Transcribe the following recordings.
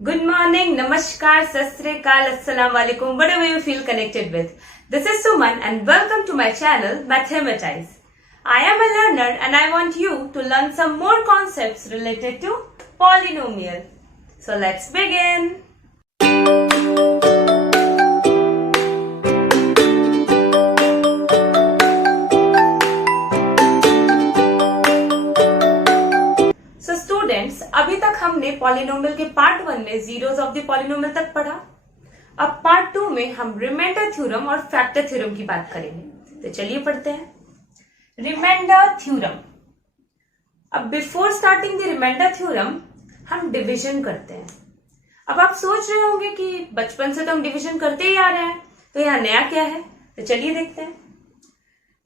Good morning, Namaskar, Sat Sri Akal, Assalamu Alaikum, whatever you feel connected with. This is Suman and welcome to my channel Mathematize. I am a learner and I want you to learn some more concepts related to polynomial. So let's begin. अभी तक हमने polynomial के part 1 में zeros of the polynomial तक पढ़ा। अब part 2 में हम रिमाइंडर थ्योरम और फैक्टर थ्योरम की बात करेंगे। तो चलिए पढ़ते हैं रिमाइंडर थ्योरम। अब before starting the remainder theorem हम डिवीजन करते हैं। अब आप सोच रहे होंगे कि बचपन से तो हम डिवीजन करते ही आ रहे हैं, तो यहाँ नया क्या है? तो चलिए देखते हैं।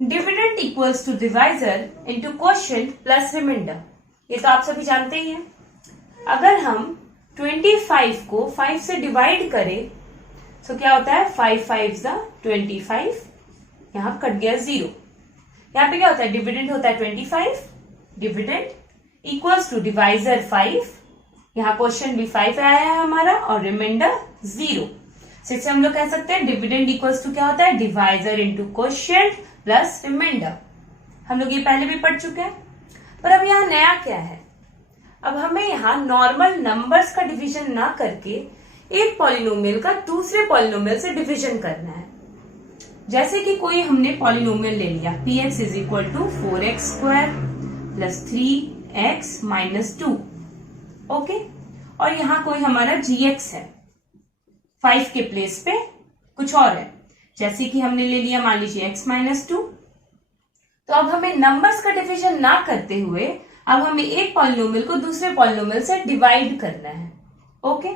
Dividend equals to divisor into quotient plus remainder. ये तो आप सभी जानते ही हैं। अगर हम 25 को 5 से डिवाइड करें तो क्या होता है? 5 5 25, यहां कट गया 0। यहाँ पे क्या होता है? डिविडेंड होता है 25, डिविडेंड इक्वल्स टू डिवाइजर 5, यहाँ क्वेश्चन भी 5 आया है हमारा, और रिमाइंडर 0। इससे हम लोग कह सकते हैं डिविडेंड इक्वल्स टू क्या होता है? Divisor into quotient plus remainder. हम लोग ये पहले भी पढ़ चुके हैं, पर अब यहाँ नया क्या है? अब हमें यहाँ नॉर्मल नंबर्स का डिवीजन ना करके एक पॉलिनोमियल का दूसरे पॉलिनोमियल से डिवीजन करना है। जैसे कि कोई हमने पॉलिनोमियल ले लिया px is equal to 4x square plus 3x minus 2, okay, और यहाँ कोई हमारा gx है, 5 के प्लेस पे कुछ और है, जैसे कि हमने ले लिया मान लीजिए x माइनस 2। तो अब हमें नंबर्स का डिवीजन ना करते हुए अब हमें एक पॉलिनोमियल को दूसरे पॉलिनोमियल से डिवाइड करना है। ओके,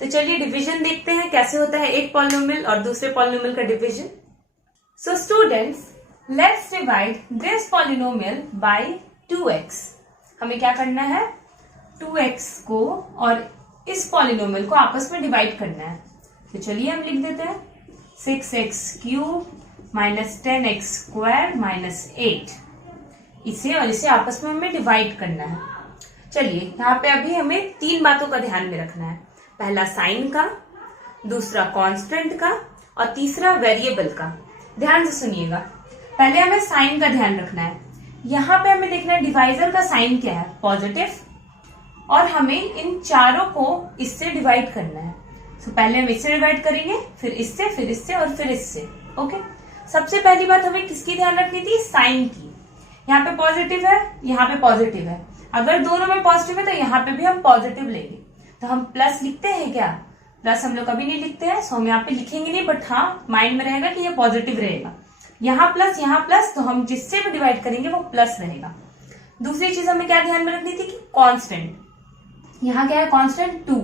तो चलिए डिवीजन देखते हैं कैसे होता है एक पॉलिनोमियल और दूसरे पॉलिनोमियल का division. So students, let's divide this polynomial bye 2x। हमें क्या करना है? 2x को और इस पॉलिनोमियल को आपस में डिवाइड करना है। तो चलिए हम लिख देते हैं 6x cube minus 10x square minus 8। इसे और इसे आपस में हमें डिवाइड करना है। चलिए यहाँ पे अभी हमें 3 बातों का ध्यान में रखना है। पहला साइन का, दूसरा कांस्टेंट का, और तीसरा वेरिएबल का। ध्यान से सुनिएगा। पहले हमें साइन का ध्यान रखना है। यहाँ पे हमें देखना है डिवाइजर का साइन क्या है? पॉजिटिव, और हमें इन चारों को इससे डिवाइड करना है। तो पहले हम इससे डिवाइड करेंगे, फिर इससे, फिर इससे और फिर इससे। ओके, सबसे पहली बात हमें किसकी ध्यान रखनी थी? साइन की। यहाँ पे पॉजिटिव है, यहाँ पे पॉजिटिव है। अगर दोनों में पॉजिटिव है तो यहाँ पे भी हम पॉजिटिव लेंगे। तो हम प्लस लिखते हैं क्या? प्लस हम लोग कभी नहीं लिखते हैं, सो हम यहाँ पे लिखेंगे नहीं, बट हाँ माइंड में रहेगा कि ये पॉजिटिव रहेगा। यहाँ प्लस, तो हम जिससे भी डिवाइड करेंगे वो प्लस रहेगा। दूसरी चीज हमें क्या ध्यान में रखनी थी कि कांस्टेंट। यहाँ क्या है? कांस्टेंट 2।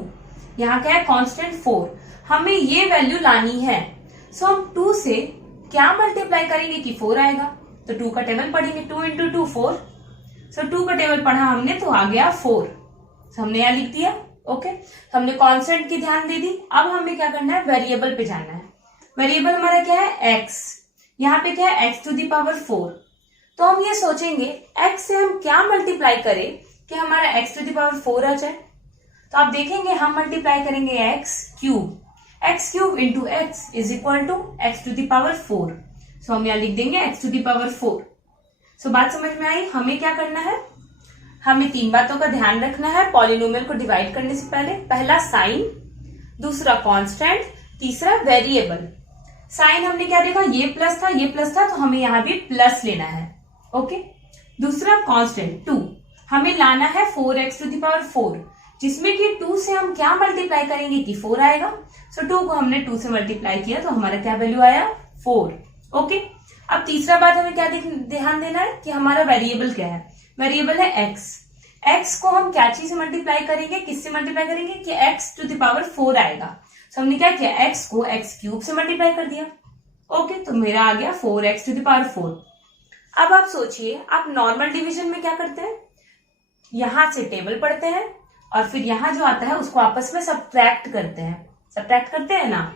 यहाँ क्या है? कांस्टेंट 4। हमें ये वैल्यू लानी है, सो हम 2 से क्या मल्टीप्लाई करेंगे कि 4 आएगा। तो 2 का टेबल पढ़ेंगे, 2 इंटू 2 4। सो 2 का टेबल पढ़ा हमने तो आ गया 4। तो हमने यहाँ लिख दिया। ओके, तो हमने कांस्टेंट की ध्यान दे दी। अब हमें क्या करना है? वेरिएबल पे जाना है। वेरिएबल हमारा क्या है? x। यहाँ पे क्या है? x to the power 4। तो हम ये सोचेंगे x से हम क्या मल्टीप्लाई करें कि हमारा x टू दी पावर 4 आ जाए। तो आप देखेंगे हम मल्टीप्लाई करेंगे x cube into x is equal to x to the power 4। So हम यहाँ लिख देंगे x to the power 4। So बात समझ में आई? हमें क्या करना है? हमें 3 बातों का ध्यान रखना है पॉलिनोमियल को डिवाइड करने से पहले। पहला साइन, दूसरा कांस्टेंट, तीसरा वेरिएबल। साइन हमने क्या देखा? ये प्लस था, तो हमें यहाँ भी प्लस लेना है। ओके, दूसरा कांस्टेंट 2, हमें लाना है 4x टू दी पावर 4, जिसमें कि 2 से हम क्या मल्टीप्लाई करेंगे कि 4 आएगा। सो 2 को हमने 2 से मल्टीप्लाई किया तो हमारा क्या वैल्यू आया? 4। ओके, अब तीसरा बात हमें क्या ध्यान देना है कि हमारा वेरिएबल क्या है? वेरिएबल है x को हम क्या चीज से मल्टीप्लाई करेंगे? किससे मल्टीप्लाई करेंगे कि x टू द पावर 4 आएगा। तो हमने क्या किया? x को x क्यूब से मल्टीप्लाई कर दिया। ओके, तो मेरा आ गया 4x टू द पावर 4। अब आप सोचिए, आप नॉर्मल डिवीजन में क्या करते हैं? यहां से टेबल पढ़ते हैं और फिर यहां जो आता है उसको आपस में सब्ट्रैक्ट करते हैं ना।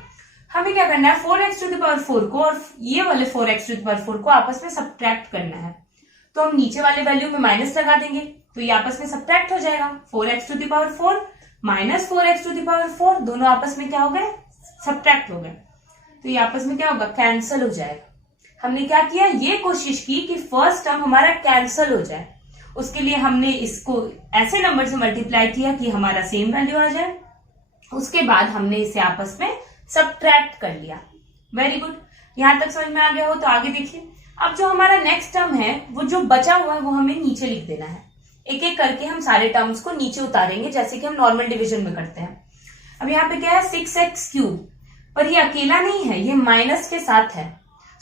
हमें क्या करना है? 4x टू द पावर 4 को और ये वाले 4x टू द पावर 4 को आपस में सब्ट्रैक्ट करना है। तो हम नीचे वाले वैल्यू में माइनस लगा देंगे तो ये आपस में सब्ट्रैक्ट हो जाएगा। 4x to the power 4 -4x⁴ दोनों आपस में क्या हो गए, सब्ट्रैक्ट हो गए, तो ये आपस में क्या होगा, कैंसल हो जाएगा। हमने क्या किया, ये कोशिश की कि फर्स्ट टर्म हमारा कैंसल हो जाए, उसके लिए हमने इसको ऐसे नंबर से मल्टीप्लाई किया कि हमारा सेम वैल्यू आ जाए, उसके बाद हमने इसे आपस में सब्ट्रैक्ट कर लिया। वेरी गुड, यहां तक समझ में आ गया हो तो आगे देखिए। अब जो हमारा नेक्स्ट टर्म है वो जो बचा हुआ है वो हमें नीचे लिख देना है। एक एक करके हम सारे टर्म्स को नीचे उतारेंगे जैसे कि हम नॉर्मल डिवीजन में करते हैं। अब यहाँ पे क्या है, 6x3, पर ये अकेला नहीं है, ये माइनस के साथ है।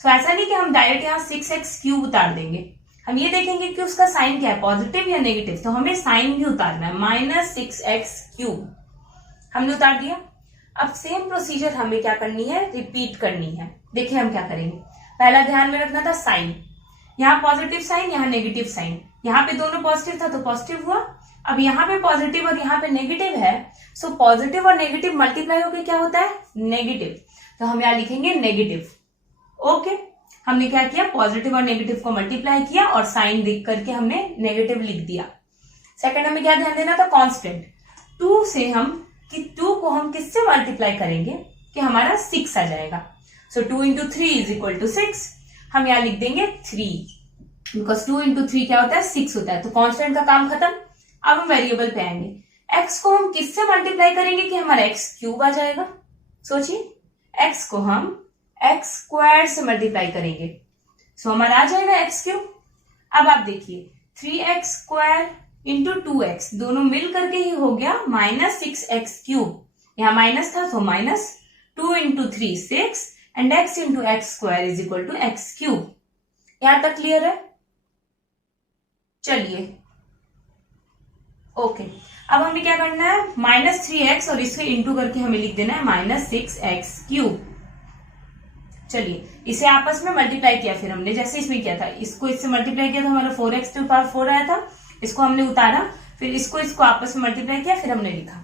सो ऐसा नहीं कि हम डायरेक्ट यहाँ 6x3 उतार देंगे, हम ये देखेंगे कि उसका साइन क्या है, पॉजिटिव या नेगेटिव, तो हमें साइन भी उतारना है। -6x3 हमने उतार दिया। अब सेम प्रोसीजर हमें क्या करनी है, रिपीट करनी है। देखिए हम क्या करेंगे, पहला ध्यान में रखना था साइन, यहाँ पॉजिटिव साइन, यहाँ नेगेटिव साइन, यहाँ पे दोनों पॉजिटिव था तो पॉजिटिव हुआ। अब यहाँ पे पॉजिटिव और यहाँ पे नेगेटिव है, सो पॉजिटिव और नेगेटिव मल्टीप्लाई होकर क्या होता है, नेगेटिव, तो हम यहाँ लिखेंगे नेगेटिव। ओके, हमने क्या किया, पॉजिटिव और नेगेटिव को मल्टीप्लाई किया और साइन देख करके हमने नेगेटिव लिख दिया। सेकंड हमें क्या ध्यान देना था, कांस्टेंट 2 से कि 2 को हम किससे मल्टीप्लाई करेंगे कि हमारा 6 आ जाएगा। सो 2 × 3 = 6, हम यहाँ लिख देंगे 3, बिकॉज 2 × 3 क्या होता है, 6 होता है। तो कांस्टेंट का काम खत्म। अब हम वेरिएबल पे आएंगे, x को हम किससे मल्टीप्लाई करेंगे कि हमारा x³ आ जाएगा। सोचिए, x को हम x² से मल्टीप्लाई करेंगे, सो हमारा आ जाएगा x³। अब आप देखिए 3x² × 2x दोनों मिल करके ही हो गया -6x³। यहाँ माइनस था तो -2 × 3 6 एंड x × x² = x³। यहां तक क्लियर है। चलिए ओके, अब हमें क्या करना है, -3x और इससे इंटू करके हमें लिख देना है -6x³। चलिए इसे आपस में मल्टीप्लाई किया, फिर हमने जैसे इसमें किया था, इसको इससे मल्टीप्लाई किया तो हमारा 4x⁴ आया था, इसको हमने उतारा, फिर इसको आपस में मल्टीप्लाई किया, फिर हमने लिखा।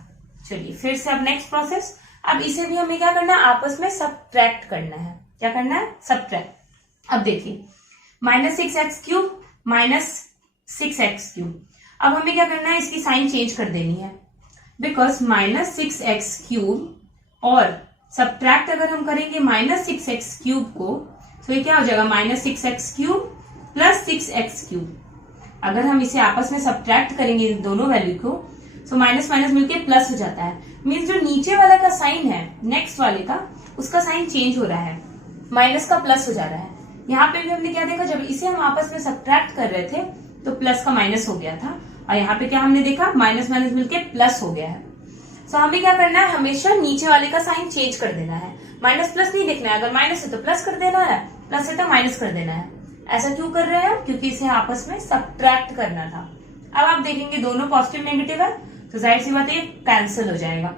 चलिए फिर से अब नेक्स्ट प्रोसेस, अब इसे भी हमें क्या करना है, आपस में सब्ट्रैक्ट करना है। क्या करना है, सब्ट्रैक्ट। अब देखिए -6x³ -6x³, अब हमें क्या करना है, इसकी साइन चेंज कर देनी है, बिकॉज -6x³ और सब्ट्रैक्ट अगर हम करेंगे -6x³ को, तो ये क्या हो जाएगा, -6x³ + 6x³। अगर हम इसे आपस में सब्ट्रैक्ट करेंगे इन दोनों वैल्यू को, तो माइनस माइनस मिलके प्लस हो जाता है। मीन्स जो नीचे वाला का साइन है नेक्स्ट वाले का, उसका साइन चेंज हो रहा है, माइनस का प्लस हो जा रहा है। यहाँ पे भी हमने क्या देखा, जब इसे हम आपस में सब्ट्रैक्ट कर रहे थे तो प्लस का माइनस हो गया था, और यहाँ पे क्या हमने देखा, माइनस माइनस मिलके प्लस हो गया है। सो हमें क्या करना है, हमेशा नीचे वाले का साइन चेंज कर देना है, माइनस प्लस नहीं देखना है, अगर माइनस है तो प्लस कर देना है, प्लस है तो माइनस कर देना है। ऐसा क्यों कर रहे हैं, क्योंकि इसे आपस में सब्ट्रैक्ट करना था। अब आप देखेंगे दोनों पॉजिटिव नेगेटिव है, तो जाहिर सी बात है कैंसिल हो जाएगा,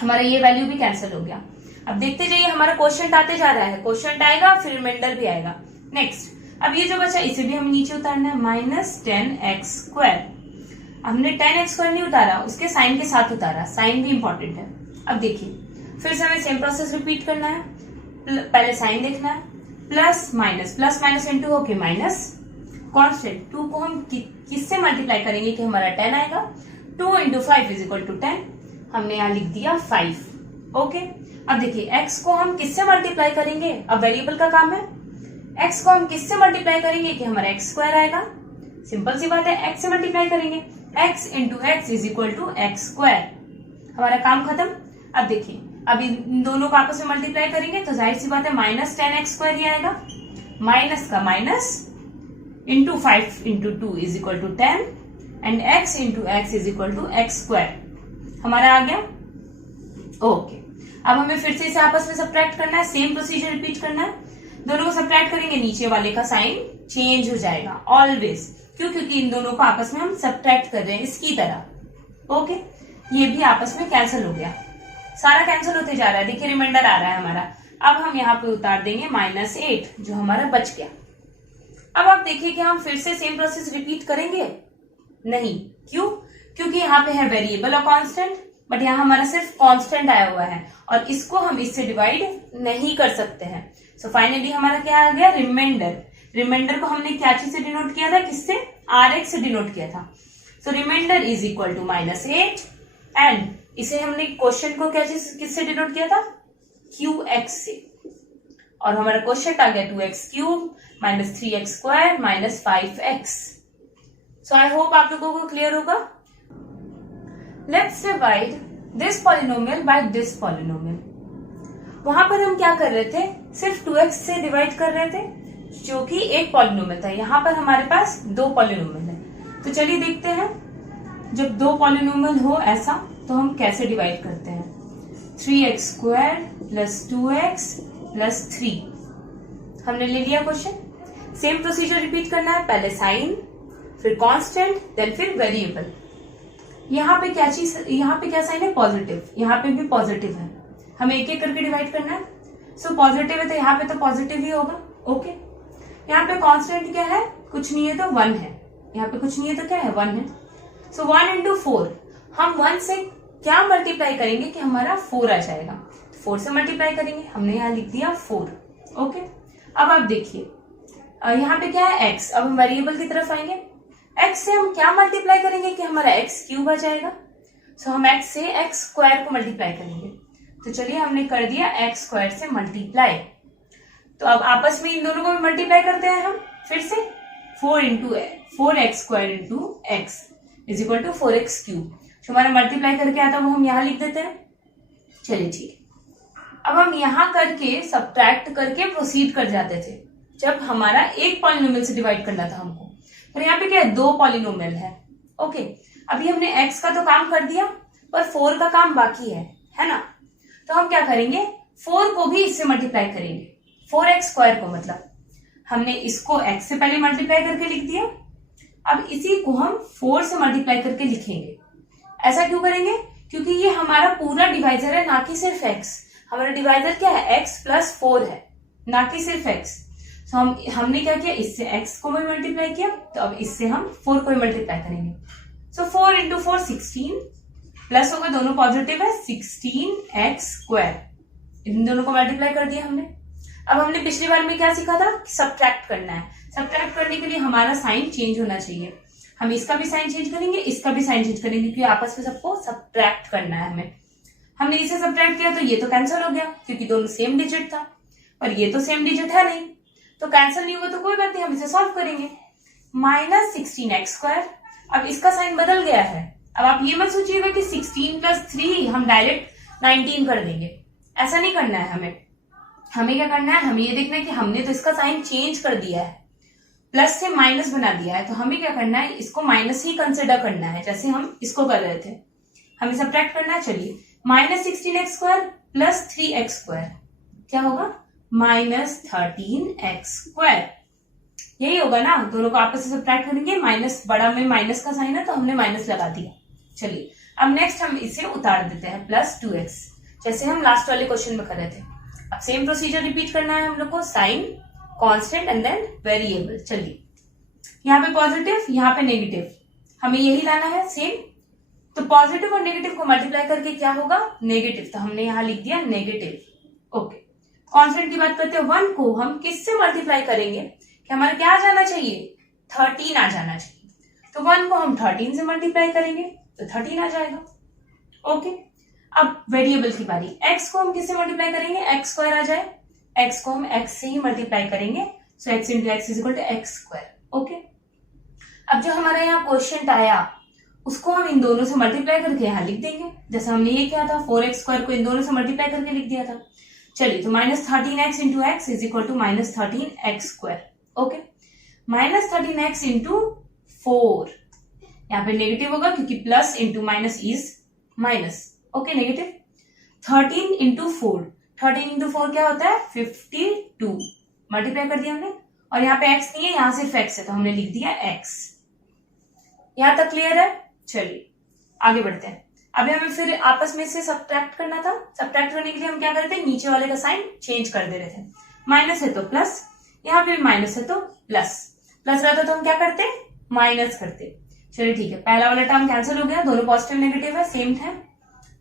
हमारा ये वैल्यू भी कैंसिल हो गया। अब देखते जाइए, हमारा क्वोशिएंट आते जा रहा है, क्वोशिएंट आएगा फिर रिमाइंडर भी आएगा। नेक्स्ट, अब ये जो बचा इसे भी हमें नीचे उतारना है, -10x²। हमने 10x² नहीं उतारा, उसके साइन के साथ उतारा, साइन भी इंपॉर्टेंट है। अब देखिए फिर से हमें सेम प्रोसेस रिपीट करना है, पहले साइन देखना है, प्लस माइनस इंटू होके माइनस, कांस्टेंट 2 को हम किससे मल्टीप्लाई करेंगे कि हमारा 10 आएगा, 2 × 5 = 10, हमने यहाँ लिख दिया 5। ओके, अब देखिए x को हम किससे मल्टीप्लाई करेंगे, अब वेरिएबल का काम है, x को हम किससे मल्टीप्लाई करेंगे कि हमारा x² आएगा। सिंपल सी बात है, x से मल्टीप्लाई करेंगे, x × x = x², हमारा काम खत्म। अब देखिए, अब इन दोनों को आपस में मल्टीप्लाई करेंगे तो जाहिर सी बात है -10x² ही आएगा, माइनस का minus into 5 × 2 = 10 and x × x = x², हमारा आ गया। ओके, अब हमें फिर से इसे आपस में सब्ट्रैक्ट करना है, सेम प्रोसीजर रिपीट करना है, दोनों को सब्ट्रैक्ट करेंगे, नीचे वाले का साइन चेंज हो जाएगा ऑलवेज, क्यों, क्योंकि इन दोनों को आपस में हम सब्ट्रैक्ट कर रहे हैं इसकी तरह। ओके, ये भी आपस में कैंसिल हो गया, सारा कैंसिल होते जा रहा है। देखिए रिमाइंडर आ रहा है हमारा, अब हम यहाँ पे उतार देंगे -8 जो हमारा बच गया। अब आप देखिए कि हम फिर से सेम प्रोसेस रिपीट करेंगे, नहीं, क्यों, क्योंकि यहाँ पे है वेरिएबल और कांस्टेंट, बट यहाँ हमारा सिर्फ कांस्टेंट आया हुआ है और इसको हम इससे डिवाइड नहीं कर सकते हैं। सो फाइनली हमारा क्या आ गया, रिमाइंडर। रिमाइंडर को हमने क्या चीज से डिनोट किया था, किससे, rx से डिनोट किया था। सो रिमाइंडर = -8 एंड इसे हमने क्वेश्चन को क्या चीज किससे डिनोट किया था, QX से, और हमारा क्वेश्चन आ गया 2x³ minus 3x² minus 5x। So I hope आप लोगों को क्लियर होगा। Let's divide this polynomial by this polynomial. वहां पर हम क्या कर रहे थे, सिर्फ 2x से डिवाइड कर रहे थे जो कि एक पॉलिनोमियल था। यहाँ पर हमारे पास दो पॉलिनोमियल है, तो चलिए देखते हैं जब दो पॉलिनोमियल हो ऐसा तो हम कैसे डिवाइड करते हैं। 3x² प्लस 2x प्लस 3 हमने ले लिया क्वेश्चन। सेम प्रोसीजर रिपीट करना है, पहले साइन, फिर कांस्टेंट, देन फिर वेरिएबल। यहाँ पे क्या चीज, यहाँ पे क्या साइन है, पॉजिटिव, यहाँ पे भी पॉजिटिव है, हमें एक एक करके डिवाइड करना है। सो पॉजिटिव है तो यहाँ पे तो पॉजिटिव ही होगा। ओके, यहाँ पे कांस्टेंट क्या है, कुछ नहीं है तो 1 है, यहाँ पे कुछ नहीं है तो क्या है, 1 है। सो 1 into 4, हम 1 से क्या मल्टीप्लाई करेंगे कि हमारा 4 आ जाएगा, 4 से मल्टीप्लाई करेंगे, हमने यहाँ लिख दिया 4। ओके, अब आप देखिए यहाँ पे क्या है, x। अब हम वेरिएबल की तरफ आएंगे, x से हम क्या मल्टीप्लाई करेंगे कि हमारा x³ आ जाएगा। सो हम x से x² को मल्टीप्लाई करेंगे, तो चलिए हमने कर दिया x² से मल्टीप्लाई। तो अब आपस में इन दोनों को मल्टीप्लाई करते हैं हम फिर से, 4x² into x is equal to 4x³। जो हमारा मल्टीप्लाई करके आता है वो हम यहाँ लिख देते हैं। चलिए ठीक है, अब हम यहाँ करके सब्ट्रैक्ट करके प्रोसीड कर जाते थे जब हमारा एक पॉलिनोमियल से डिवाइड करना था हमको। पर यहाँ पे क्या है, दो पॉलिनोमियल है। ओके, अभी हमने x का तो काम कर दिया पर 4 का काम बाकी है ना। तो हम क्या करेंगे, 4 को भी इससे मल्टीप्लाई करेंगे, 4x² को, मतलब हमने इसको x से पहले मल्टीप्लाई करके लिख दिया, अब इसी को हम 4 से मल्टीप्लाई करके लिखेंगे। ऐसा क्यों करेंगे, क्योंकि ये हमारा पूरा डिवाइजर है, ना कि सिर्फ x। हमारा डिवाइजर क्या है, x प्लस 4 है, ना कि सिर्फ x। तो हमने क्या किया, इससे x को भी मल्टीप्लाई किया, तो अब इससे हम 4 को भी मल्टीप्लाई करेंगे। सो 4 into 4 16, प्लस होगा, दोनों पॉजिटिव है, 16x²। इन दोनों को मल्टीप्लाई कर दिया हमने। अब हमने पिछली बार में क्या सीखा था, सब्ट्रैक्ट करना है। सब्ट्रैक्ट करने के लिए हमारा साइन चेंज होना चाहिए, हम इसका भी साइन चेंज करेंगे, इसका भी साइन चेंज करेंगे, क्योंकि आपस में सबको सब्ट्रैक्ट करना है हमें। हमने इसे सब्ट्रैक्ट किया तो ये तो कैंसिल हो गया क्योंकि दोनों सेम डिजिट था, पर ये तो सेम डिजिट है नहीं, तो कैंसिल नहीं हुआ तो कोई बात नहीं, हम इसे सॉल्व करेंगे। माइनस 16x², अब इसका साइन बदल गया है। अब आप ये मत सोचिएगा कि 16 प्लस 3 हम डायरेक्ट 19 कर देंगे, ऐसा नहीं करना है हमें। हमें क्या करना है, हमें ये देखना है कि हमने तो इसका साइन चेंज कर दिया है, प्लस से माइनस बना दिया है, तो हमें क्या करना है, इसको माइनस ही कंसिडर करना है जैसे हम इसको कर रहे थे। हमें सब्ट्रैक्ट करना है। चलिए, माइनस 16x² प्लस 3x², क्या होगा, माइनस 13x²। यही होगा ना, दोनों को आपस में सब्ट्रैक्ट करेंगे, माइनस बड़ा में माइनस का साइन है तो हमने माइनस लगा दिया। चलिए, अब नेक्स्ट हम इसे उतार देते हैं, प्लस 2x, जैसे हम लास्ट वाले क्वेश्चन में कर रहे थे। अब सेम प्रोसीजर रिपीट करना है हम लोग को, sign, constant and then variable. चलिए, यहाँ पे पॉजिटिव, यहाँ पे नेगेटिव, हमें यही लाना है सेम। तो पॉजिटिव और नेगेटिव को मल्टीप्लाई करके क्या होगा, नेगेटिव, तो हमने यहाँ लिख दिया नेगेटिव। ओके, कांस्टेंट की बात करते हैं, 1 को हम किससे मल्टीप्लाई करेंगे कि हमारा क्या आ जाना चाहिए, 13 आ जाना चाहिए। तो 1 को हम 13 से मल्टीप्लाई करेंगे तो 13 आ जाएगा। ओके, अब वेरिएबल की बारी, x को हम किससे मल्टीप्लाई करेंगे, x² आ जाए, x को हम x से ही मल्टीप्लाई करेंगे, so x into x is equal to x²। Okay, अब जो हमारा यहाँ क्वेश्चन आया उसको हम इन दोनों से मल्टीप्लाई करके यहाँ लिख देंगे, जैसे हमने ये किया था, 4x² को इन दोनों से मल्टीप्लाई करके लिख दिया था। चलिए, तो minus 13x into x is equal to minus 13x²। Okay, minus 13x into 4, यहाँ पे नेगेटिव होगा क्योंकि plus into minus is minus. Okay, negative 13 into 4, 13 into 4 क्या होता है, 52, मल्टीप्लाई कर दिया हमने। और यहाँ पे x नहीं है, यहाँ सिर्फ x है, तो हमने लिख दिया x। यहाँ तक क्लियर है। चलिए आगे बढ़ते हैं। अभी हमें फिर आपस में से सब्ट्रैक्ट करना था। सब्ट्रैक्ट करने के लिए हम क्या करते हैं, नीचे वाले का साइन चेंज कर दे रहे थे। माइनस है तो प्लस, यहाँ पे माइनस है तो प्लस, प्लस रहता तो हम क्या करते, माइनस करते। चलिए ठीक है, पहला वाला टर्म कैंसिल हो गया, दोनों पॉजिटिव नेगेटिव है, सेम है।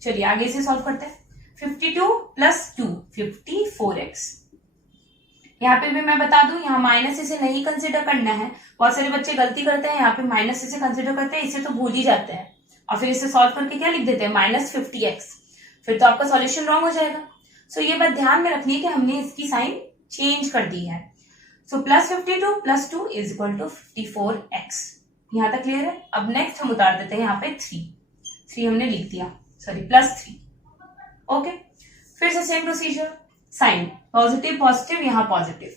चलिए आगे इसे सॉल्व करते हैं। 52 प्लस 2 54x। यहाँ पे भी मैं बता दूं, यहाँ माइनस इसे नहीं कंसिडर करना है। बहुत सारे बच्चे गलती करते हैं, यहाँ पे माइनस इसे कंसिडर करते हैं, इसे तो भूल ही जाते हैं। और फिर इसे सॉल्व करके क्या लिख देते हैं -50x, फिर तो आपका सॉल्यूशन रॉन्ग हो जाएगा। सो ये बात ध्यान में रखनी है कि हमने इसकी साइन चेंज कर दी है। सो +52 + 2 = 54x। यहां तक क्लियर है। अब नेक्स्ट हम उतार देते हैं यहाँ पे 3 हमने लिख दिया, सॉरी +3। ओके, फिर से same procedure, sign positive positive, यहाँ पॉजिटिव।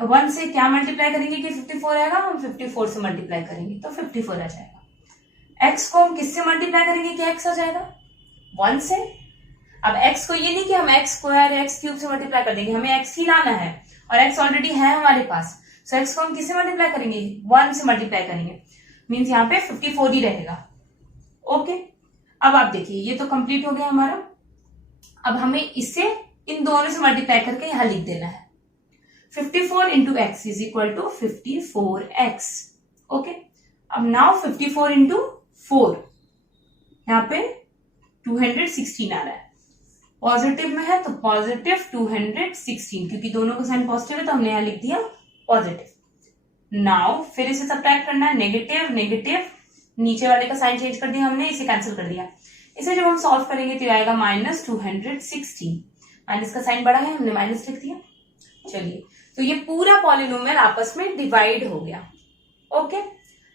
1 से क्या मल्टीप्लाई करेंगे कि 54 आएगा, हम 54 से मल्टीप्लाई करेंगे तो 54 आ जाएगा। x को हम किससे मल्टीप्लाई करेंगे कि x आ जाएगा 1 से। अब x को ये नहीं कि हम x² x³ से मल्टीप्लाई कर देंगे, हमें x ही लाना है और x ऑलरेडी है हमारे पास। सो x को हम किससे मल्टीप्लाई करेंगे 1 से मल्टीप्लाई करेंगे, मीन्स यहाँ पे 54 ही रहेगा। ओके, अब आप देखिए ये तो कंप्लीट हो गया हमारा। अब हमें इसे इन दोनों से मल्टीप्लाई करके यहां लिख देना है। 54 into x = 54x। ओके, अब नाउ 54 into 4, यहाँ पे 216 आ रहा है, पॉजिटिव में है तो पॉजिटिव 216, क्योंकि दोनों का साइन पॉजिटिव है तो हमने यहां लिख दिया पॉजिटिव। नाउ फिर इसे सब्ट्रैक्ट करना है, नेगेटिव नेगेटिव, नीचे वाले का साइन चेंज कर दिया हमने, इसे कैंसिल कर दिया। इसे जब हम सॉल्व करेंगे तो आएगा -216, माइनस का साइन बड़ा है हमने माइनस लिख दिया। चलिए, तो ये पूरा पॉलिनोमियल आपस में डिवाइड हो गया। ओके,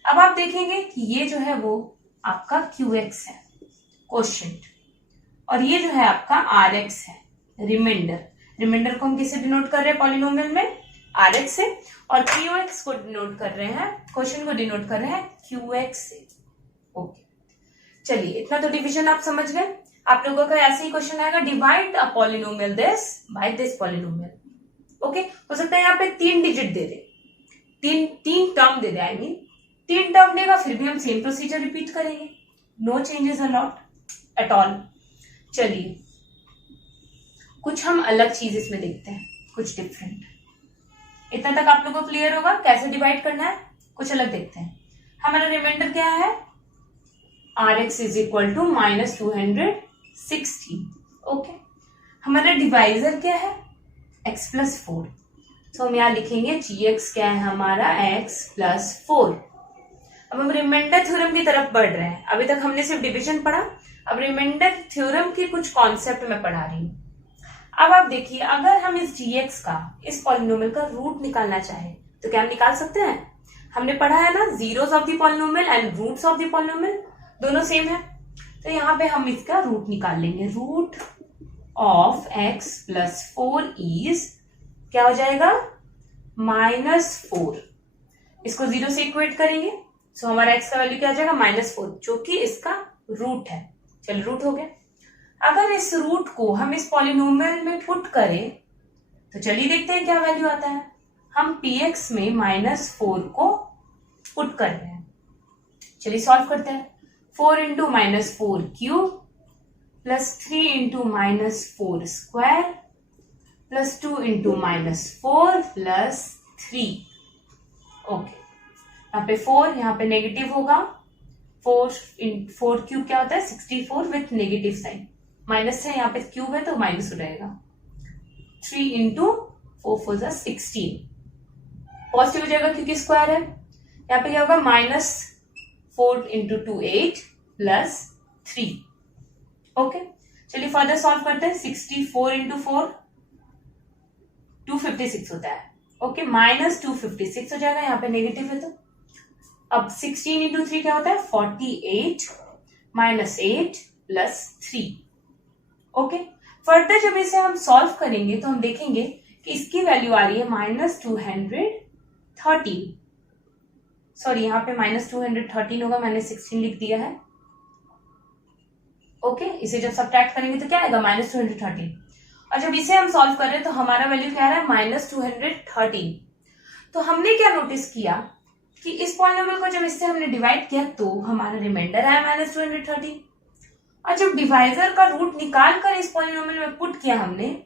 अब आप देखेंगे कि ये जो है वो आपका QX है, क्वोशिएंट, और ये जो है आपका RX है, रिमाइंडर। रिमाइंडर को हम किसे डिनोट कर रहे हैं पॉलिनोमियल में, RX से, और QX को डिनोट कर रहे हैं, क्वोशिएंट को डिनोट कर रहे हैं QX से। ओके, चलिए इतना तो डिवीजन आप समझ गए। आप लोगों का ऐसे ही क्वेश्चन आएगा, divide a polynomial this by this polynomial. Okay, हो सकता है यहाँ पे 3 डिजिट दे दे, तीन term they they, I mean 3 term देगा, फिर भी हम सेम प्रोसीजर रिपीट करेंगे, नो चेंजेस एट ऑल। चलिए कुछ हम अलग चीज इसमें देखते हैं, कुछ डिफरेंट। इतना तक आप लोगों को क्लियर होगा कैसे डिवाइड करना है। कुछ अलग देखते हैं। हमारा रिमाइंडर क्या है, RX = -216। ओके, हमारा डिवाइजर क्या है, x + 4। तो हम यहां लिखेंगे GX क्या है हमारा, x + 4। अब हम रिमाइंडर थ्योरम की तरफ बढ़ रहे हैं। अभी तक हमने सिर्फ डिवीजन पढ़ा, अब रिमाइंडर थ्योरम की कुछ कॉन्सेप्ट मैं पढ़ा रही हूँ। अब आप देखिए, अगर हम इस GX का, इस पॉलिनोमियल का रूट निकालना चाहे तो क्या हम निकाल सकते हैं। हमने पढ़ा है ना, zeros of the polynomial and roots of the polynomial दोनों सेम है। तो यहाँ पे हम इसका रूट निकाल लेंगे। रूट ऑफ x + 4 इज क्या हो जाएगा, -4। इसको 0 से इक्वेट करेंगे, सो हमारा x का वैल्यू क्या आ जाएगा, -4, जो कि इसका रूट है। चलो रूट हो गया। अगर इस रूट को हम इस पॉलिनोमियल में पुट करें तो चलिए देखते हैं क्या वैल्यू आता है। हम px में -4 को पुट कर रहे हैं, चलिए सॉल्व करते हैं। 4 × -4³ + 3 × -4² + 2 × -4 + 3। ओके, यहाँ पे 4, यहाँ पे नेगेटिव होगा। 4³ क्या होता है, 64 विथ नेगेटिव साइन, माइनस है, यहाँ पे क्यूब है तो माइनस हो जाएगा। 3 × 4 = 16, पॉजिटिव हो जाएगा क्योंकि स्क्वायर है। यहाँ पे क्या होगा, -4 × 2 8 + 3। ओके, चलिए फर्दर सॉल्व करते हैं। 64 × 4 256 होता है। ओके, -256 हो जाएगा, यहाँ पे नेगेटिव है तो। अब 16 × 3 क्या होता है, 48 -8 + 3। ओके, फर्दर जब इसे हम सॉल्व करेंगे तो हम देखेंगे कि इसकी वैल्यू आ रही है -213। सॉरी, यहाँ पे -213 होगा, मैंने 16 लिख दिया है। ओके, इसे जब सब्ट्रैक्ट करेंगे तो क्या आएगा, -213। और जब इसे हम सॉल्व कर रहे हैं तो हमारा वैल्यू क्या आ रहा है, -213। तो हमने क्या नोटिस किया कि इस पॉलिनोमियल को जब इससे हमने डिवाइड किया तो हमारा रिमाइंडर आया -213, और जब डिवाइजर का रूट निकाल कर इस पॉलिनोमियल में पुट किया हमने,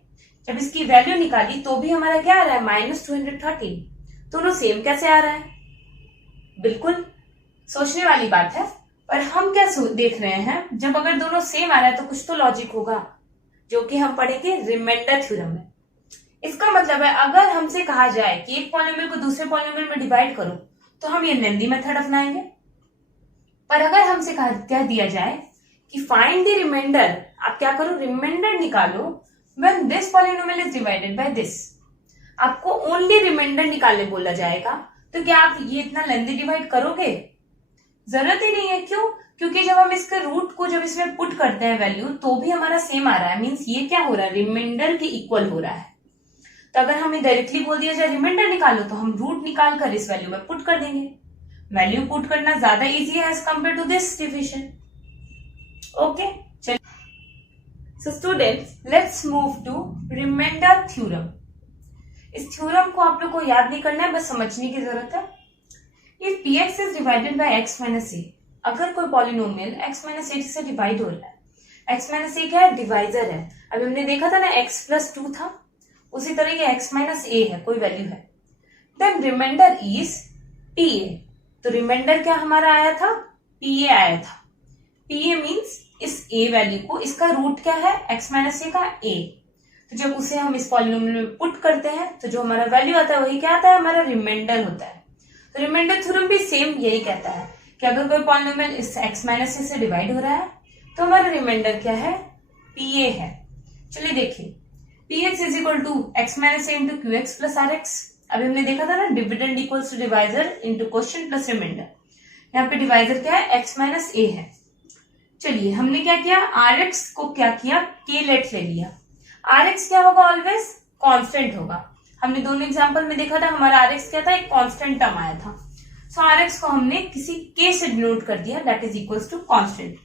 जब इसकी वैल्यू निकाली तो भी हमारा क्या आ रहा है, -213। दोनों सेम कैसे आ रहा है, बिल्कुल सोचने वाली बात है। पर हम क्या देख रहे हैं, जब अगर दोनों सेम आ रहा है तो कुछ तो लॉजिक होगा, जो कि हम पढ़ेंगे रिमाइंडर थ्योरम में। इसका मतलब है अगर हमसे कहा जाए कि एक पॉलिनोमियल को दूसरे पॉलिनोमियल में डिवाइड करो तो हम ये लेंदी मेथड अपनाएंगे। पर अगर हमसे कह दिया जाए कि फाइंड द रिमाइंडर, आप क्या करो, रिमाइंडर निकालो when this polynomial is divided by this. आपको ओनली रिमाइंडर निकालने बोला जाएगा, तो क्या आप ये इतना लेंथी डिवाइड करोगे? जरूरत ही नहीं है। क्यों? क्योंकि जब हम इसके रूट को जब इसमें पुट करते हैं वैल्यू, तो भी हमारा सेम आ रहा है, मीन्स ये क्या हो रहा है, रिमाइंडर के इक्वल हो रहा है। तो अगर हमें डायरेक्टली बोल दिया जाए रिमाइंडर निकालो, तो हम रूट निकाल कर इस वैल्यू में पुट कर देंगे। वैल्यू पुट करना ज्यादा इजी है as compared to this division. Okay, चलिए। So students, let's move to remainder theorem. इस थ्योरम को आप लोग को याद नहीं करना है, बस समझने की जरूरत है। If px is divided bye x minus a, अगर कोई पॉलिनोमियल x माइनस a से डिवाइड हो रहा है, x माइनस a क्या है, डिवाइजर है। अभी हमने देखा था ना x प्लस 2 था, उसी तरह ये x माइनस a है, कोई वैल्यू है, देन रिमाइंडर इज pa। तो रिमाइंडर क्या हमारा आया था, pa आया था। pa मीन्स इस a वैल्यू को, इसका रूट क्या है, x माइनस a का a। तो जब उसे हम इस पॉलिनोमियल में पुट करते हैं, तो जो हमारा वैल्यू आता है वही क्या आता है, हमारा रिमाइंडर होता है। तो रिमाइंडर थ्योरम भी सेम यही कहता है कि अगर कोई पॉलिनोमियल इस x माइनस a से डिवाइड हो रहा है, तो हमारा रिमाइंडर क्या है, pa है। चलिए देखिए, px is equal to x minus a into q x plus r x. अभी हमने देखा था ना, dividend equals to divisor into quotient plus remainder. यहाँ पे डिवाइजर क्या है, x माइनस a है। चलिए, हमने क्या किया, rx को क्या किया, k लेट ले लिया। rx क्या होगा, ऑलवेज कांस्टेंट होगा। हमने दोनों एग्जांपल में देखा था, हमारा rx क्या था, एक कांस्टेंट टर्म आया था। सो rx को हमने किसी k से डिनोट कर दिया, that is equals to constant.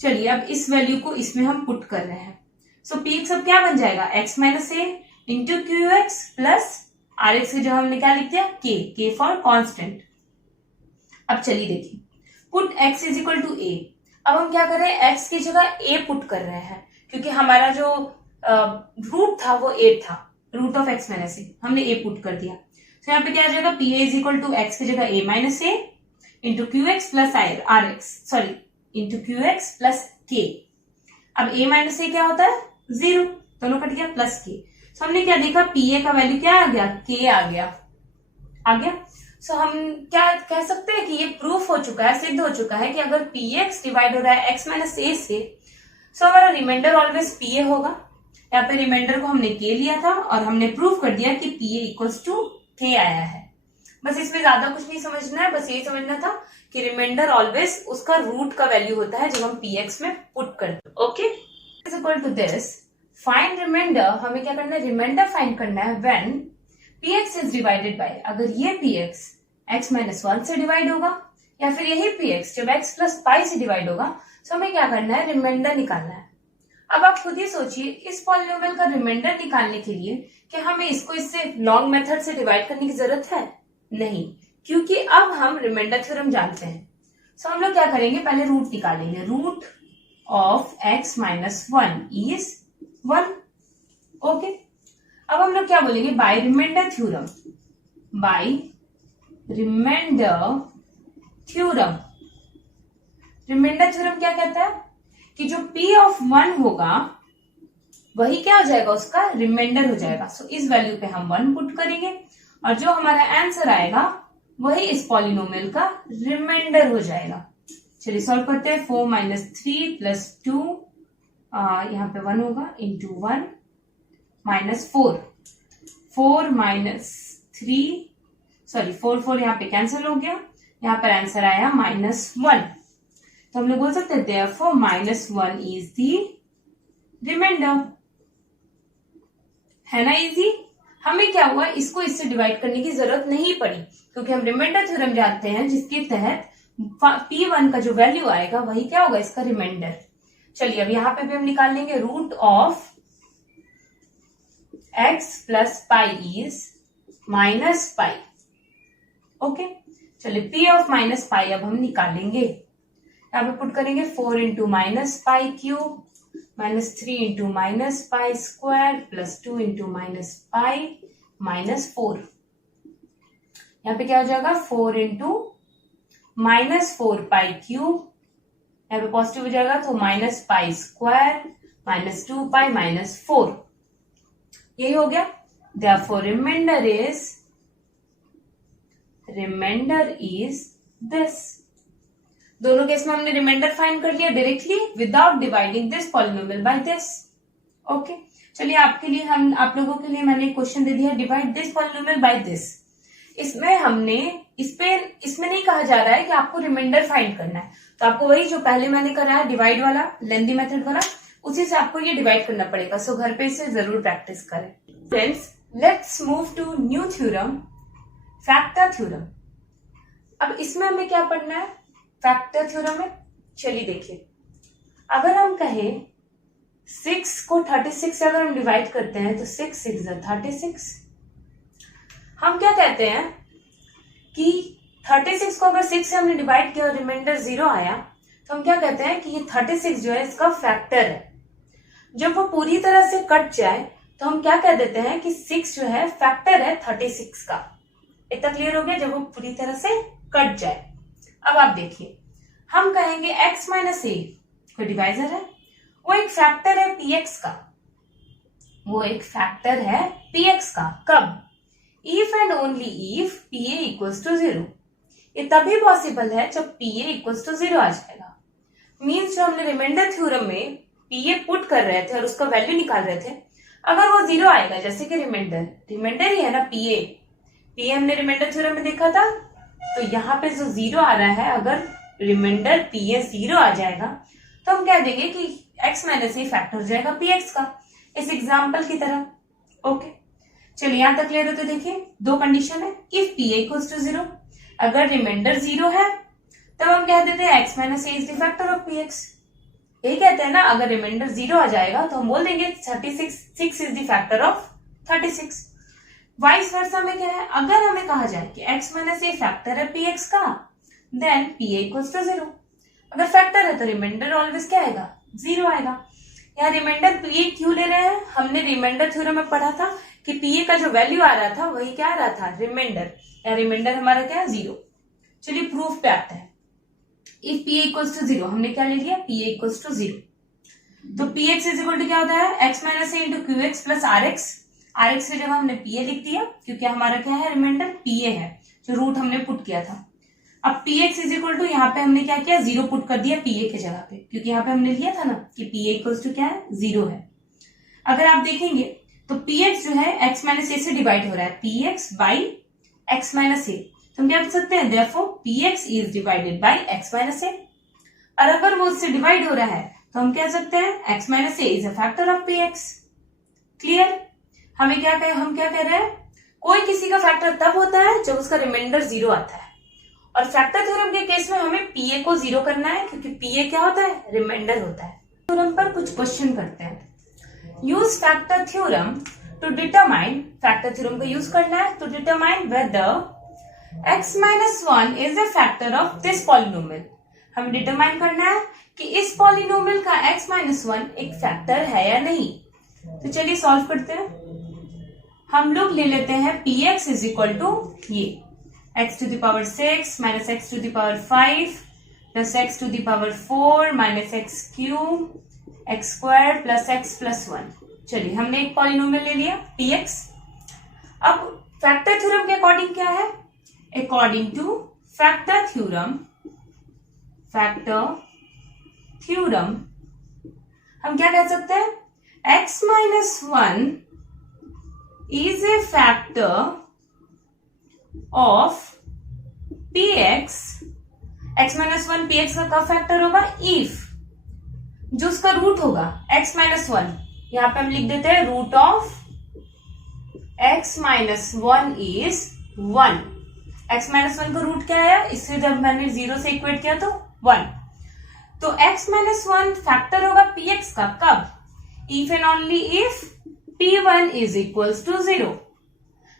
चलिए, अब इस वैल्यू को इसमें हम पुट कर रहे हैं। सो px अब क्या बन जाएगा, x minus a into q x plus rx की जगह हमने क्या लिख दिया, k फॉर कांस्टेंट। अब चलिए देखिए, put x is equal to a। अब हम क्या कर रहे हैं, x की जगह a पुट कर रहे हैं, क्योंकि हमारा जो रूट था वो a था, root of x minus a, हमने a पुट कर दिया। तो यहाँ पे क्या आ जाएगा, pa is equal to x की जगह a minus a into q x plus r x, sorry into q x plus k। अब a माइनस a क्या होता है, 0, दोनों कट गया, प्लस k। सो हमने क्या देखा, pa का वैल्यू क्या आ गया, k आ गया। सो हम क्या कह सकते हैं कि ये प्रूफ हो चुका है, सिद्ध हो चुका है कि अगर px डिवाइड हो रहा है x माइनस a से, सो हमारा रिमाइंडर ऑलवेज pa होगा। यहाँ पे रिमाइंडर को हमने k लिया था और हमने प्रूफ कर दिया कि pa इक्वल्स टू k आया है। बस इसमें ज्यादा कुछ नहीं समझना है, बस यही समझना था कि रिमाइंडर ऑलवेज उसका रूट का वैल्यू होता है जब हम px में पुट करते हैं। Okay, is equal to this, find remainder. हमें क्या करना है, रिमाइंडर फाइंड करना है when px is divided by, अगर ये px x माइनस 1 से डिवाइड होगा, या फिर यही px जब x प्लस पाई से डिवाइड होगा, तो हमें क्या करना है, रिमाइंडर निकालना है। अब आप खुद ही सोचिए, इस पॉलिनोमियल का रिमाइंडर निकालने के लिए कि हमें इसको इससे लॉन्ग मेथड से डिवाइड करने की जरूरत है नहीं, क्योंकि अब हम रिमाइंडर थ्योरम जानते हैं। सो हम लोग क्या करेंगे, पहले रूट निकालेंगे। Root of x minus 1 is 1। Okay, अब हम लोग क्या बोलेंगे, by remainder theorem. By remainder theorem, remainder theorem क्या कहता है कि जो p ऑफ 1 होगा वही क्या हो जाएगा, उसका रिमाइंडर हो जाएगा। सो इस वैल्यू पे हम 1 पुट करेंगे और जो हमारा आंसर आएगा वही इस पॉलिनोमियल का रिमाइंडर हो जाएगा। चलिए सॉल्व करते हैं। 4 माइनस 3 प्लस 2, यहाँ पे 1 होगा, इंटू 1 माइनस 4 माइनस 3, सॉरी 4 यहाँ पे कैंसिल हो गया, यहाँ पर आंसर आया -1। तो हम लोग बोल सकते हैं देयरफॉर -1 इज द रिमाइंडर। है ना इजी। हमें क्या हुआ, इसको इससे डिवाइड करने की जरूरत नहीं पड़ी, क्योंकि हम रिमाइंडर थ्योरम जानते हैं जिसके तहत p1 का जो वैल्यू आएगा वही क्या होगा, इसका रिमाइंडर। चलिए अब यहाँ पे भी हम निकाल लेंगे। Root of x plus pi is -pi. Okay, चलिए p ऑफ -पाई अब हम निकालेंगे। यहाँ पे पुट करेंगे 4 into -pi cube -3 into -pi square plus 2 into -pi -4। यहाँ पे क्या हो जाएगा, 4 इंटू -4 पाई क्यूब, यहाँ पे पॉजिटिव हो जाएगा तो -पाई स्क्वायर -2 पाई -4। यही हो गया। Therefore remainder is this. दोनों केस में हमने रिमाइंडर फाइंड कर लिया directly without dividing this polynomial by this. Okay, चलिए आपके लिए आप लोगों के लिए मैंने क्वेश्चन दे दिया, divide this polynomial by this. इसमें हमने इसमें नहीं कहा जा रहा है कि आपको रिमाइंडर फाइंड करना है, तो आपको वही जो पहले मैंने करा है डिवाइड वाला, लेंथी मेथड वाला, उसी से आपको ये डिवाइड करना पड़ेगा। सो घर पे इसे जरूर प्रैक्टिस करें। Friends, let's move to new theorem, factor theorem. अब इसमें हमें क्या पढ़ना है फैक्टर थ्योरम में? चलिए देखिए, अगर हम कहें 6 को 36 से अगर हम डिवाइड करते हैं तो 6 6 36। हम क्या कहते हैं कि 36 को अगर 6 से हमने डिवाइड किया और रिमाइंडर 0 आया तो हम क्या कहते हैं कि ये 36 जो है इसका फैक्टर है। जब वो पूरी तरह से कट जाए तो हम क्या कह देते हैं कि 6 जो है फैक्टर है 36 का। इतना क्लियर हो गया? जब वो पूरी तरह से कट जाए। अब आप देखिए, हम कहेंगे x माइनस ए कोई डिवाइजर है, वो एक फैक्टर है px का, वो एक फैक्टर है px का। कब? If and only if pa equals to 0। ये तभी पॉसिबल है जब pa इक्वल्स टू 0 आ जाएगा। मीन्स जो हमने रिमाइंडर थ्योरम में pa पुट कर रहे थे और उसका वैल्यू निकाल रहे थे, अगर वो 0 आएगा, जैसे कि रिमाइंडर ही है ना pa हमने रिमाइंडर थ्योरम में देखा था, तो यहाँ पे जो 0 आ रहा है, अगर रिमाइंडर pa 0 आ जाएगा तो हम कह देंगे कि x माइनस ए फैक्टर हो जाएगा px का, इस एग्जाम्पल की तरह। ओके, चलिए यहां तक क्लियर है? तो देखिए, दो कंडीशन है। इफ pa इक्वल्स टू 0, अगर रिमाइंडर 0 है तब हम कह देते हैं x minus A is the factor of px। ये कहते हैं ना, अगर रिमाइंडर 0 आ जाएगा तो हम बोल देंगे 6 is the factor of 36। Vice versa में क्या है, अगर हमें कहा जाए कि x माइनस ए फैक्टर है px का, देन pa इक्वल्स टू 0। अगर फैक्टर है तो रिमाइंडर ऑलवेज क्या आएगा? 0 आएगा। यहाँ रिमाइंडर pa क्यों ले रहे हैं? हमने रिमाइंडर थ्योरम में पढ़ा था कि pa का जो वैल्यू आ रहा था वही क्या आ रहा था? रिमाइंडर। या रिमाइंडर हमारा क्या है? 0। चलिए प्रूफ पे आते हैं। इफ pa इक्वल्स टू 0, हमने क्या ले लिया? pa equals to 0। तो px इज इक्वल टू क्या होता है? x minus a into qx plus rx। rx की जगह हमने pa लिख दिया क्योंकि हमारा क्या है? रिमाइंडर pa है, जो रूट हमने पुट किया था। अब px इज इक्वल टू, यहाँ पे हमने क्या किया? 0 पुट कर दिया pa के जगह पे, क्योंकि यहाँ पे हमने लिया था ना कि pa इक्वल्स टू क्या है? 0 है। अगर आप देखेंगे तो px जो है x माइनस ए से डिवाइड हो रहा है, px by x minus a. तो हम क्या कर सकते हैं? Therefore px is divided by x minus a. और अगर वो उससे डिवाइड हो रहा है तो हम कह सकते हैं x minus A is a factor of px। Clear? हम क्या कह रहे हैं? कोई किसी का फैक्टर तब होता है जब उसका रिमाइंडर 0 आता है, और फैक्टर थ्योरम के केस में हमें pa को 0 करना है, क्योंकि pa क्या होता है? रिमाइंडर होता है। थ्योरम पर कुछ क्वेश्चन करते हैं। Use factor theorem to determine, factor theorem का यूज करना है to determine whether x minus 1 is a factor of this polynomial. हमें डिटरमाइन करना है कि इस पॉलिनोमियल का x माइनस 1 एक फैक्टर है या नहीं। तो चलिए सॉल्व करते हैं। हम लोग ले लेते हैं px इज इक्वल टू ये x to the power 6 minus x to the power 5 plus x to the power 4 minus x cube x square plus x plus 1। चलिए हमने एक पॉलिनोमियल ले लिया px। अब फैक्टर थ्योरम के अकॉर्डिंग क्या है? अकॉर्डिंग टू फैक्टर थ्योरम हम क्या कह सकते हैं? x minus 1 is a factor of px। x minus 1 px का कब फैक्टर होगा? if जो उसका रूट होगा x माइनस 1, यहां पे हम लिख देते हैं root of x minus 1 is 1। x minus 1 का रूट क्या आया? इससे जब मैंने 0 से इक्वेट किया तो 1। तो x माइनस 1 फैक्टर होगा px का कब? if and only if p1 is equals to 0।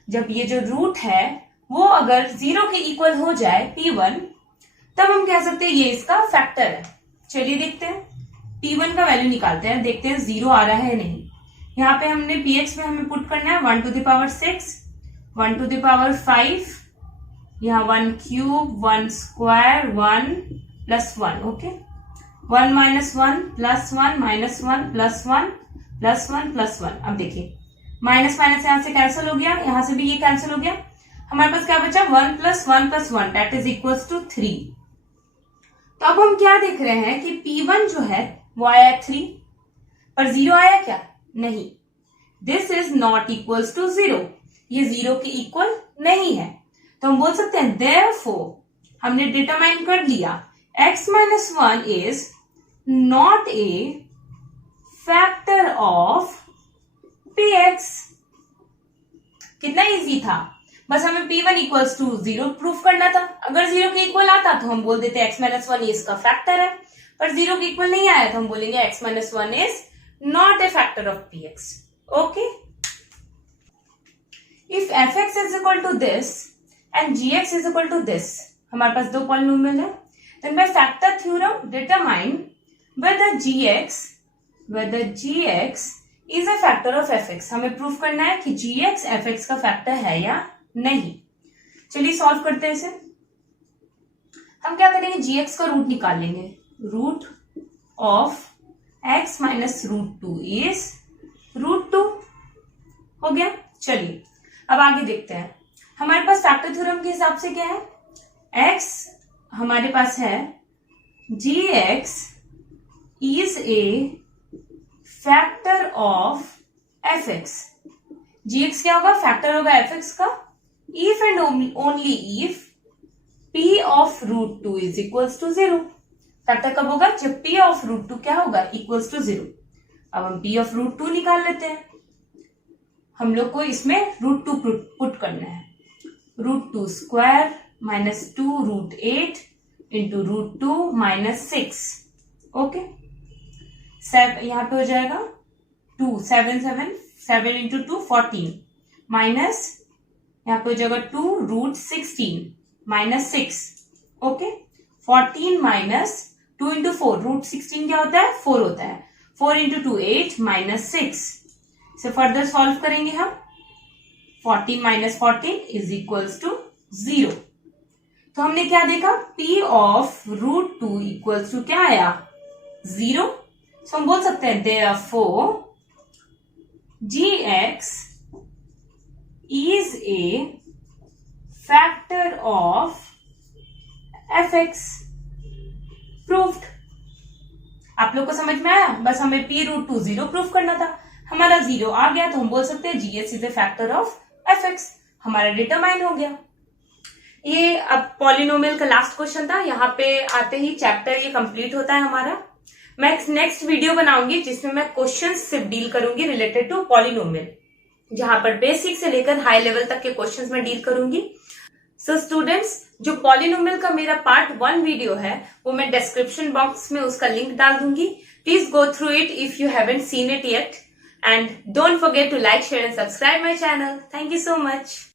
जब ये जो रूट है वो अगर 0 के इक्वल हो जाए p1, तब हम कह सकते हैं ये इसका फैक्टर है। चलिए देखते हैं, p1 का वैल्यू निकालते हैं, देखते हैं 0 आ रहा है नहीं। यहाँ पे हमने px में हमें पुट करना है 1 to the power 6, 1 to the power 5, यहाँ 1 क्यूब 1 स्क्वायर 1 प्लस 1। ओके, 1 minus 1 plus 1 minus 1 plus 1 plus 1 plus 1। अब देखिए माइनस माइनस यहां से कैंसिल हो गया, यहां से भी ये कैंसिल हो गया। हमारे पास क्या बचा? 1 plus 1 plus 1 that is equals to 3। तो अब हम क्या देख रहे हैं कि P1 जो है वो आया 3, पर 0 आया क्या? नहीं, this is not equals to 0, ये 0 के इक्वल नहीं है। तो हम बोल सकते हैं देयरफॉर हमने डिटरमाइन कर लिया x minus 1 is not a factor of px। कितना इजी था, बस हमें P1 इक्वल्स टू 0 प्रूफ करना था। अगर 0 के इक्वल आता तो हम बोल देते x माइनस 1 इसका फैक्टर है, पर 0 के इक्वल नहीं आया तो हम बोलेंगे x minus 1 is not a factor of px। Okay, if fx is equal to this and gx is equal to this, हमारे पास दो पॉलिनोमियल है, then by factor theorem determine whether gx is a factor of fx। हमें proof करना है कि gx fx का factor है या नहीं। चलिए सॉल्व करते हैं इसे। हम क्या करेंगे, gx का रूट निकाल लेंगे। Root of x minus root 2 is root 2 हो गया। चलिए अब आगे देखते हैं। हमारे पास फैक्टर थ्योरम के हिसाब से क्या है, x हमारे पास है gx is a factor of fx। gx क्या होगा, फैक्टर होगा fx का, if and only if p of root 2 is equals to 0। Factor कब होगा, जब p ऑफ रूट 2 क्या होगा, इक्वल्स टू 0। अब हम p ऑफ रूट 2 निकाल लेते हैं। हम लोग को इसमें रूट 2 पुट करना है। Root 2 square minus 2 root 8 into root 2 minus 6। Okay, यहाँ पे हो जाएगा 2 7 इंटू 2 14 माइनस यहाँ पे हो जाएगा 2 root 16 minus 6। Okay, 14 minus 2 into 4, root 16 क्या होता है, 4 होता है। 4 इंटू 2 8 माइनस 6। इसे फर्दर सॉल्व करेंगे हम। 14 माइनस 14 इज इक्वल्स टू 0। तो हमने क्या देखा, p of root 2 equals to क्या आया, 0। तो हम बोल सकते हैं therefore gx is a factor of fx। Proofed. आप लोग को समझ में आया, बस हमें p रूट 2 0 प्रूफ करना था, हमारा 0 आ गया, तो हम बोल सकते हैं gx is a factor of fx। हमारा डिटरमाइन हो गया। ये अब पॉलिनोमियल का लास्ट क्वेश्चन था, यहाँ पे आते ही चैप्टर ये कंप्लीट होता है हमारा। मैं नेक्स्ट वीडियो बनाऊंगी जिसमें मैं क्वेश्चंस सिर्फ डील करूंगी रिलेटेड टू पॉलिनोमियल, जहां पर बेसिक से लेकर हाई लेवल तक के क्वेश्चंस मैं डील करूंगी। सो स्टूडेंट्स, जो पॉलिनोमियल का मेरा पार्ट 1 वीडियो है वो मैं डिस्क्रिप्शन बॉक्स में उसका लिंक डाल दूंगी। Please go through it if you haven't seen it yet, and don't forget to like, share and subscribe my channel. Thank you so much.